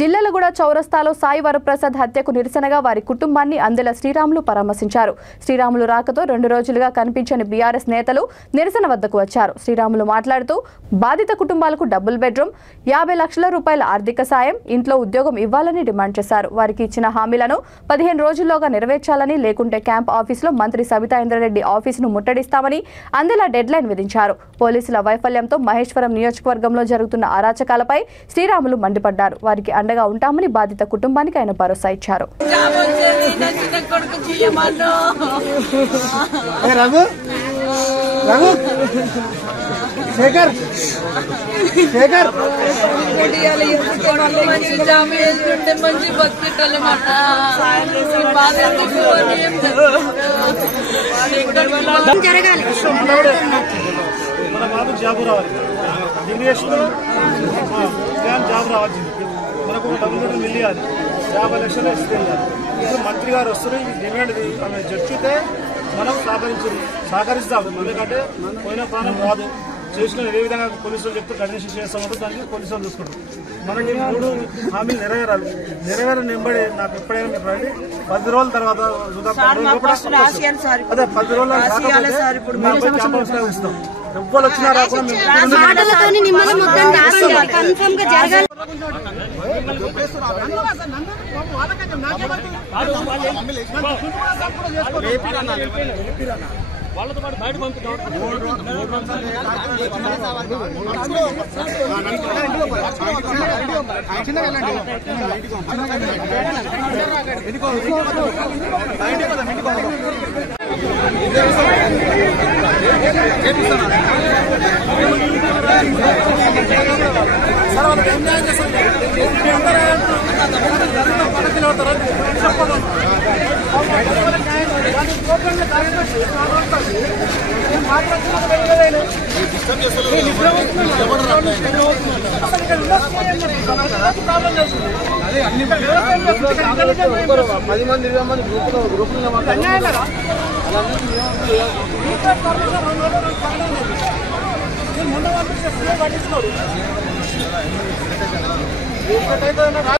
జిల్లాలగూడ చౌరస్తాలో సాయి వరప్రసాద్ హత్యకు నిరసనగా వారి కుటుంబాన్ని అందెల శ్రీరాములు పరామర్శించారు. శ్రీరాములు రాకతో 2 రోజులుగా కనిపించని బీఆర్ఎస్ నేతలు నిరసన వద్దకు వచ్చారు. శ్రీరాములు మాట్లాడుతూ బాధిత కుటుంబాలకు డబుల్ బెడ్రూమ్, 50 లక్షల రూపాయల ఆర్థిక సాయం, ఇంట్లో ఉద్యోగం ఇవ్వాలని డిమాండ్ చేశారు. వారికి ఇచ్చిన హామీలను 15 రోజుల్లోగా నెరవేర్చాలని, లేకుంటే క్యాంప్ ఆఫీసులో మంత్రి సబితా ఇంద్రారెడ్డి ఆఫీసును ముట్టడిస్తామని అందెల డెడ్లైన్ విధించారు. పోలీసుల వైఫల్యంతో మహేశ్వరం నియోజకవర్గంలో జరుగుతున్న అరాచకాలపై శ్రీరాములు మండిపడ్డారు. వారికి అండగా ఉంటామని బాధిత కుటుంబానికి ఆయన భరోసా ఇచ్చారు. మన బాబు జాబ్ రావాలి, ఇంగ్లీష్లో జాబ్ రావాల్సింది. మనకు డబుల్ బెడ్రూమ్ వెళ్ళాలి, 50 లక్షలు ఇస్తే ఇప్పుడు మంత్రి గారు వస్తారు. ఈ డిమాండ్ ఆమె జడ్చితే మనం సహకరిస్తాము. ఎందుకంటే పోయిన ప్రాణం రాదు. చేసిన ఏ విధంగా పోలీసులు చెప్తే కండిషన్ చేస్తామంటే దానికి పోలీసులు చూసుకుంటారు. మనకి 3 హామీలు నెరవేరాలి. నెంబడి నాకు ఎప్పుడైనా మీరు రండి, 10 రోజుల తర్వాత అదే 10 రోజులు ఇస్తాం. ఎవ్వరు వచ్చినా రాకుండా వాళ్ళతో పాటు బయట పంపుతాం. అదే అన్ని 10 మంది 20 మంది గ్రూపులు